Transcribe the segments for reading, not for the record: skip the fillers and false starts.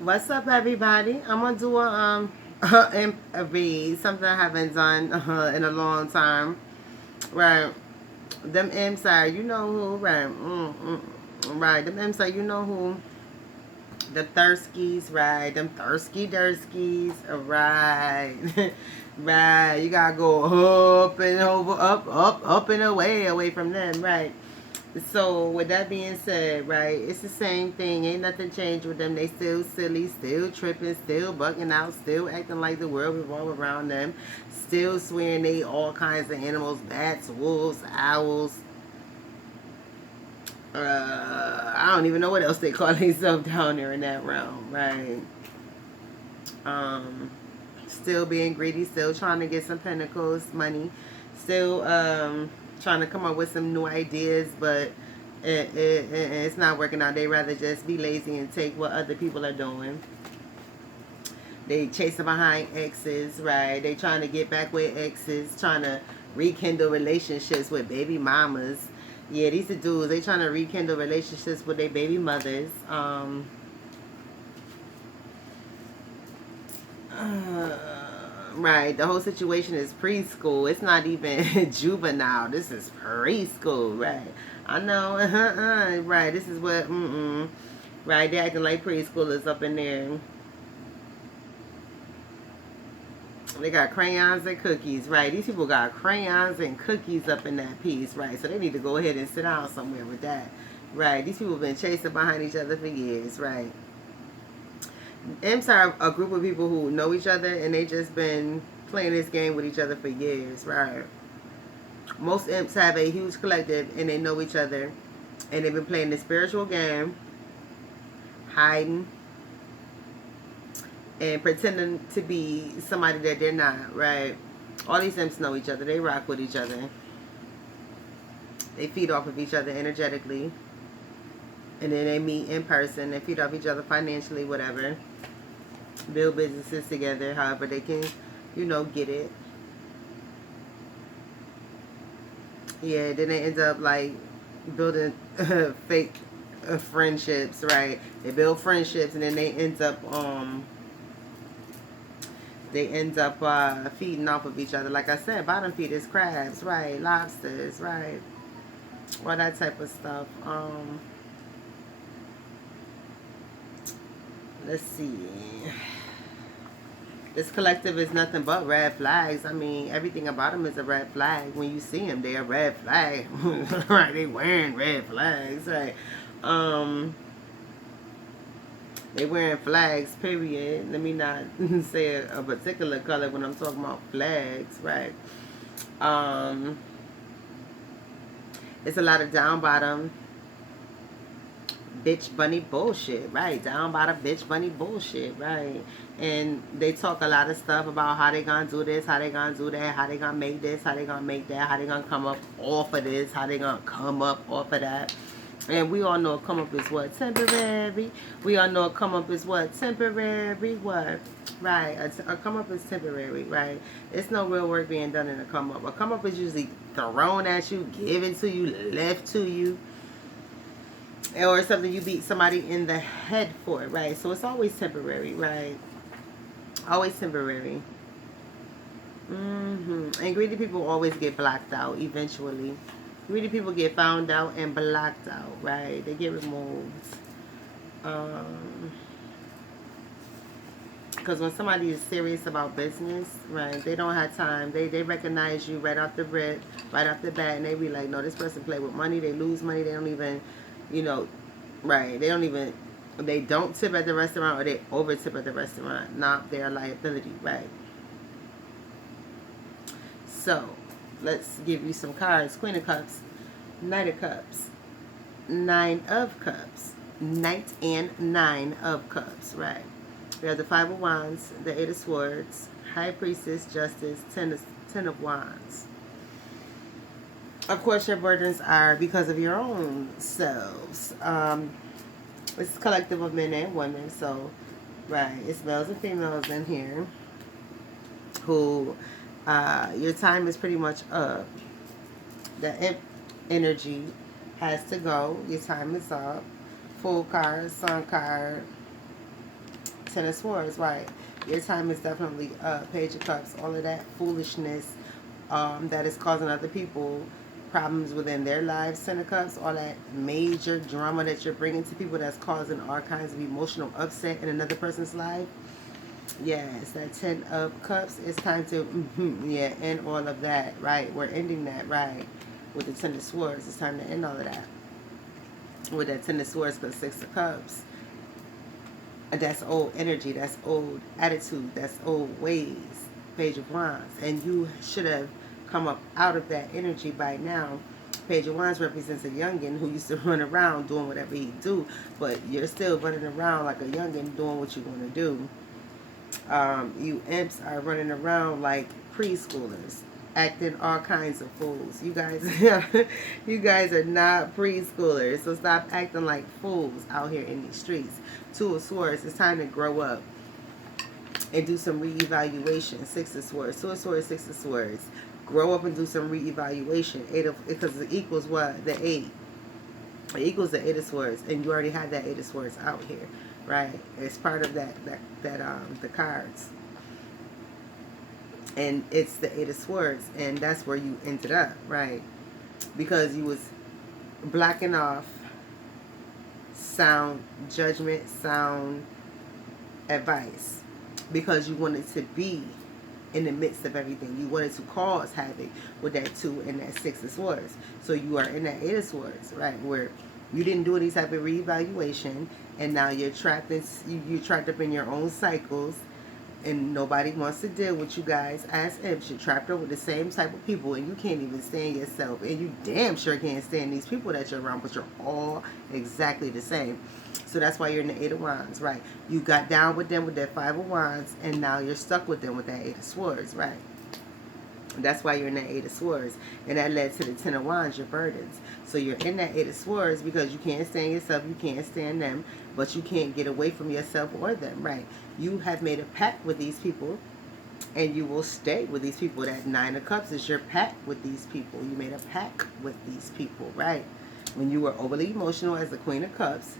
What's up, everybody? I'm gonna do a read, something I haven't done in a long time. Right, them imps are, you know who, right? Right, them imps are, you know who? The Thirskies, right? Them Thirsky Durskies, right? Right, you gotta go up and over, up and away from them, right? So with that being said, right, it's the same thing. Ain't nothing changed with them. They still silly, still tripping, still bugging out, still acting like the world revolves around them, still swearing they all kinds of animals, bats, wolves, owls. I don't even know what else they call themselves down there in that realm, right? Um, Still being greedy, still trying to get some pentacles, money, still trying to come up with some new ideas, but it's not working out. They rather just be lazy and take what other people are doing. They chasing behind exes, right? They trying to get back with exes, trying to rekindle relationships with baby mamas. Yeah, these are dudes. They trying to rekindle relationships with their baby mothers. Uh, right. The whole situation is preschool. It's not even juvenile. This is preschool, right? I know. Right. This is what. Right. They're acting like preschoolers up in there. They got crayons and cookies, right? These people got crayons and cookies up in that piece, right? So they need to go ahead and sit down somewhere with that, right? These people have been chasing behind each other for years, right? Imps are a group of people who know each other and they just been playing this game with each other for years, right? Most imps have a huge collective and they know each other and they've been playing this spiritual game, hiding and pretending to be somebody that they're not, right? All these imps know each other. They rock with each other. They feed off of each other energetically. And then they meet in person. They feed off each other financially, whatever. Build businesses together, however they can, get it. Yeah, then they end up like building fake friendships, right? They build friendships and then they end up feeding off of each other. Like I said, bottom feeders, crabs, right? Lobsters, right? All that type of stuff. Let's see. This collective is nothing but red flags. I mean, everything about them is a red flag. When you see them, they're a red flag. Right? They wearing red flags, right? Um, they wearing flags. Period. Let me not say a particular color when I'm talking about flags, right? Um, it's a lot of down bottom bitch bunny bullshit, right? Down by the bitch bunny bullshit, right? And they talk a lot of stuff about how they gonna do this, how they gonna do that, how they gonna make this, how they gonna make that, how they gonna come up off of this, how they gonna come up off of that. And we all know a come up is what? Temporary. We all know a come up is what? Temporary. What? Right. A come up is temporary, right? It's no real work being done in a come up. A come up is usually thrown at you, given to you, left to you, or something you beat somebody in the head for, right? So it's always temporary, right? Always temporary. And greedy people always get blacked out eventually. Greedy people get found out and blacked out, right? They get removed. Um, because when somebody is serious about business, right, they don't have time. They recognize you right off the rip, right off the bat, and they be like, no, this person play with money. They lose money. They don't even, you know, right? They don't tip at the restaurant or they over tip at the restaurant. Not their liability, right? So, let's give you some cards. Queen of Cups, Knight of Cups, Nine of Cups, Knight and Nine of Cups, right? We have the Five of Wands, the Eight of Swords, High Priestess, Justice, Ten of Wands. Of course, your burdens are because of your own selves. It's a collective of men and women, so, right, it's males and females in here who your time is pretty much up. The energy has to go. Your time is up. Full card, sun card, Ten of Swords, right. Your time is definitely Page of Cups. All of that foolishness that is causing other people problems within their lives. Ten of Cups, all that major drama that you're bringing to people that's causing all kinds of emotional upset in another person's life. Yes, that Ten of Cups. It's time to, yeah, end all of that, right? We're ending that, right? With the Ten of Swords, it's time to end all of that. With that Ten of Swords, because Six of Cups. That's old energy, that's old attitude, that's old ways. Page of Wands. And you should have come up out of that energy by now. Page of Wands represents a youngin who used to run around doing whatever he do, but you're still running around like a youngin doing what you want to do. You imps are running around like preschoolers, acting all kinds of fools. You guys, you guys are not preschoolers, so stop acting like fools out here in these streets. Two of Swords, it's time to grow up and do some reevaluation. Six of Swords, Two of Swords, Six of Swords. Grow up and do some reevaluation. Eight of, because it equals what? The 8. It equals the 8 of Swords, and you already had that 8 of Swords out here, right? It's part of that the cards, and it's the 8 of Swords, and that's where you ended up, right? Because you was blocking off sound judgment, sound advice, because you wanted to be in the midst of everything. You wanted to cause havoc with that 2 and that 6 of Swords. So you are in that 8 of Swords, right? Where you didn't do any type of reevaluation, and now you're trapped in, you're trapped up in your own cycles, and nobody wants to deal with you guys as imps. You're trapped up with the same type of people, and you can't even stand yourself, and you damn sure can't stand these people that you're around, but you're all exactly the same. So that's why you're in the 8 of Wands, right? You got down with them with that 5 of Wands, and now you're stuck with them with that 8 of Swords, right? That's why you're in that 8 of Swords. And that led to the 10 of Wands, your burdens. So you're in that 8 of Swords because you can't stand yourself, you can't stand them, but you can't get away from yourself or them, right? You have made a pact with these people, and you will stay with these people. That 9 of Cups is your pact with these people. You made a pact with these people, right? When you were overly emotional as the Queen of Cups,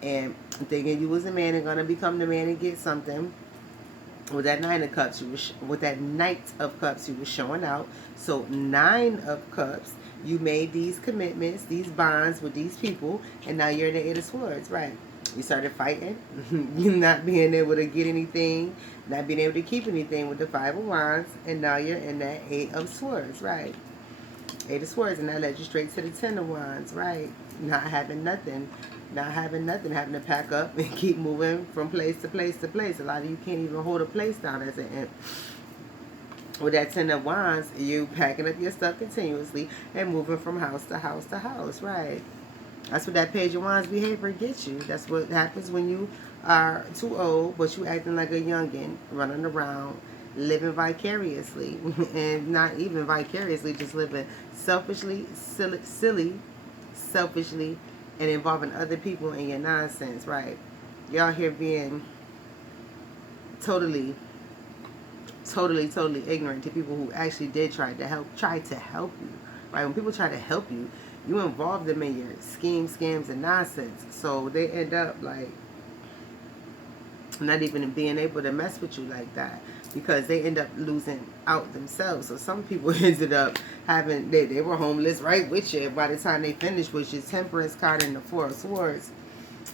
and thinking you was a man and going to become the man and get something, with that 9 of Cups, with that Knight of Cups, you were showing out. So 9 of Cups, you made these commitments, these bonds with these people, and now you're in the 8 of Swords, right? You started fighting, you not being able to get anything, not being able to keep anything with the 5 of Wands, and now you're in that 8 of Swords, right? 8 of Swords, and that led you straight to the 10 of Wands, right? Not having nothing. Not having nothing, having to pack up and keep moving from place to place to place. A lot of you can't even hold a place down as an imp. With that 10 of Wands, you packing up your stuff continuously and moving from house to house to house, right? That's what that Page of Wands behavior gets you. That's what happens when you are too old, but you acting like a youngin, running around, living vicariously, and not even vicariously, just living selfishly, silly, selfishly, and involving other people in your nonsense, right? Y'all here being totally ignorant to people who actually did try to help you, right? When people try to help you, you involve them in your schemes, scams, and nonsense. So they end up like not even being able to mess with you like that, because they end up losing out themselves. So some people ended up having, they were homeless right with you by the time they finished with your Temperance card and the 4 of Swords.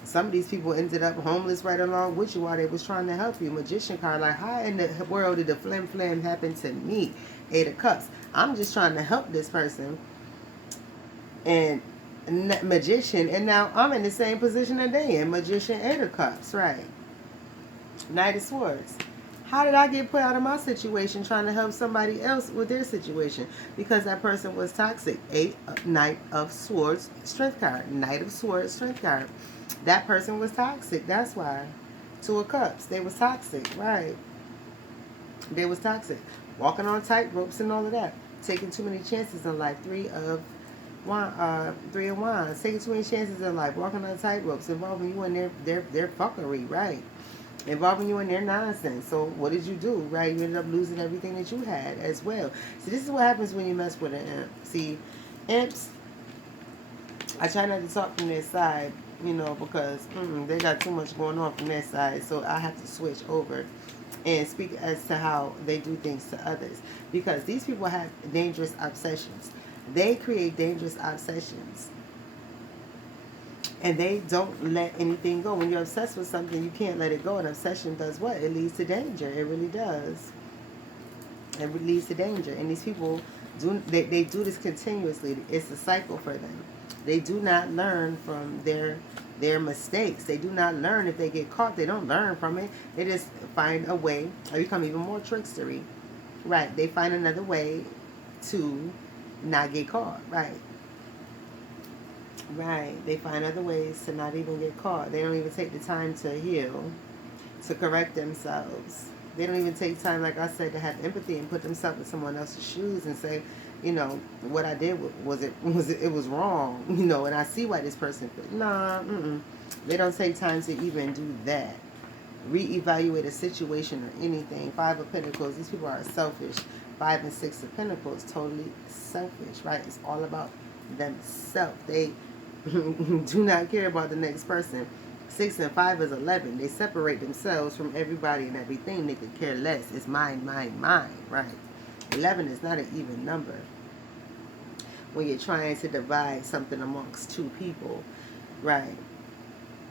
Some of these people ended up homeless right along with you while they was trying to help you. Magician card, like how in the world did the flim flam happen to me? 8 of Cups. I'm just trying to help this person. And Magician, and now I'm in the same position that they in. Magician, 8 of Cups, right? Knight of Swords. How did I get put out of my situation trying to help somebody else with their situation? Because that person was toxic. Knight of Swords, Strength card. Knight of Swords, Strength card. That person was toxic. That's why. 2 of Cups. They was toxic, right? They was toxic. Walking on tight ropes and all of that. Taking too many chances in life. 3 of Wands. Taking too many chances in life. Walking on tight ropes. Involving you in their fuckery, right? Involving you in their nonsense. So what did you do, right? You ended up losing everything that you had as well. So this is what happens when you mess with an imp. See, imps, I try not to talk from their side, because they got too much going on from their side. So I have to switch over and speak as to how they do things to others. Because these people have dangerous obsessions. They create dangerous obsessions. And they don't let anything go. When you're obsessed with something, you can't let it go. An obsession does what? It leads to danger. It really does. It leads to danger. And these people, they do this continuously. It's a cycle for them. They do not learn from their mistakes. They do not learn if they get caught. They don't learn from it. They just find a way or become even more trickstery. Right. They find another way to not get caught. Right. Right. They find other ways to not even get caught. They don't even take the time to heal, to correct themselves. They don't even take time, like I said, to have empathy and put themselves in someone else's shoes and say, what I did it was wrong, and I see why this person. Nah, they don't take time to even do that. Reevaluate a situation or anything. Five of Pentacles. These people are selfish. 5 and 6 of Pentacles, totally selfish, right? It's all about themselves. They do not care about the next person. 6 and 5 is 11. They separate themselves from everybody and everything. They could care less. It's mine, mine, mine, right? 11 is not an even number. When you're trying to divide something amongst two people, right?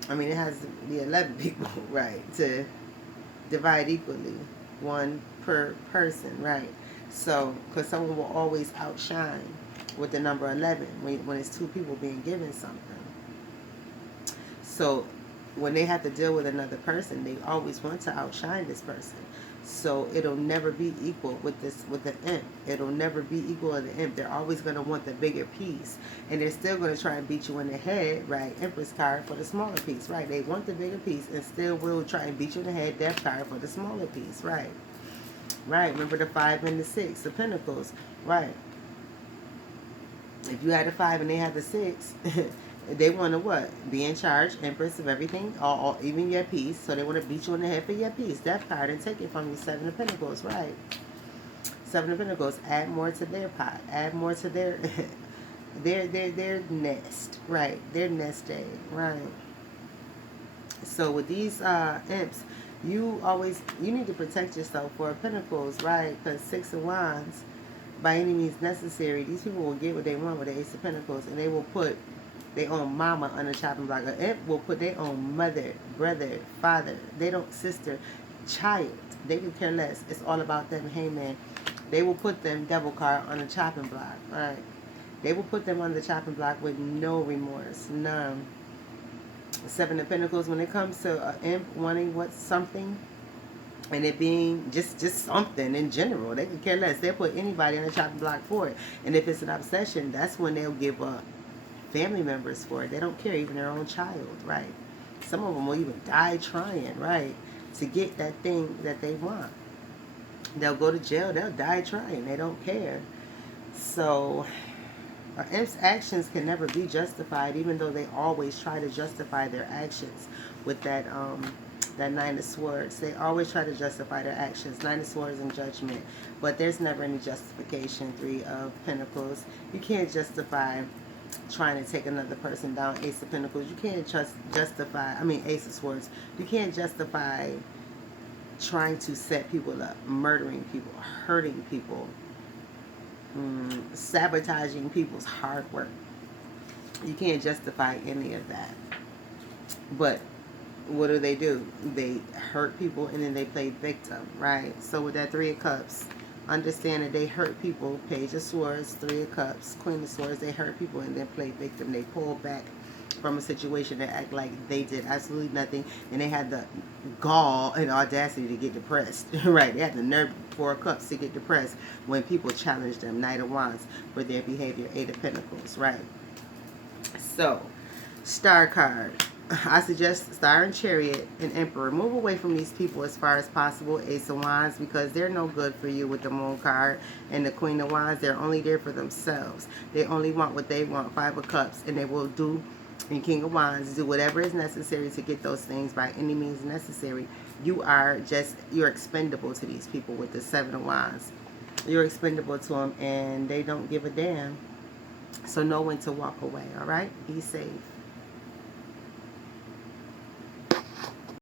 I mean, it has to be 11 people, right, to divide equally, one per person, right? So, because someone will always outshine with the number 11 when it's two people being given something. So, when they have to deal with another person, they always want to outshine this person. So it'll never be equal with the imp. It'll never be equal to the imp. They're always going to want the bigger piece. And they're still going to try and beat you in the head, right? Empress card for the smaller piece, right? They want the bigger piece and still will try and beat you in the head, Death card for the smaller piece, right? Right, remember the 5 and the 6, the Pentacles, right? If you had the 5 and they had the 6, they want to what? Be in charge, Empress, of everything, all even your piece. So they want to beat you in the head for your piece. Death card and take it from you. 7 of Pentacles, right? 7 of Pentacles. Add more to their pot. Add more to their their nest, right? Their nest egg, right? So with these imps, you need to protect yourself for Pentacles, right? Because 6 of Wands, by any means necessary, these people will get what they want with the Ace of Pentacles, and they will put their own mama on the chopping block. An imp will put their own mother, brother, father, sister, child. They can care less. It's all about them. Hey, man. They will put them devil card on the chopping block. All right. They will put them on the chopping block with no remorse. None. 7 of Pentacles, when it comes to an imp wanting something, and it being just something in general, they can care less. They'll put anybody on the chopping block for it. And if it's an obsession, that's when they'll give up family members for it. They don't care, even their own child, right? Some of them will even die trying, right, to get that thing that they want. They'll go to jail. They'll die trying. They don't care. So imp's actions can never be justified, even though they always try to justify their actions with that 9 of Swords. They always try to justify their actions. 9 of Swords and Judgment. But there's never any justification. 3 of Pentacles. You can't justify trying to take another person down. Ace of Pentacles. You can't justify, Ace of Swords. You can't justify trying to set people up, murdering people, hurting people, sabotaging people's hard work. You can't justify any of that. But what do? They hurt people and then they play victim, right? So with that 3 of Cups, understand that they hurt people. Page of Swords, 3 of Cups, Queen of Swords. They hurt people and then play victim. They pull back from a situation and act like they did absolutely nothing, and they had the gall and audacity to get depressed. Right? They had the nerve, 4 of Cups, to get depressed when people challenged them. Knight of Wands for their behavior. 8 of Pentacles. Right? So, Star card. I suggest Star and Chariot and Emperor. Move away from these people as far as possible. Ace of Wands, because they're no good for you with the Moon card. And the Queen of Wands, they're only there for themselves. They only want what they want. 5 of Cups, and they will do, and King of Wands, do whatever is necessary to get those things by any means necessary. You're expendable to these people with the 7 of Wands. You're expendable to them, and they don't give a damn. So know when to walk away, all right? Be safe.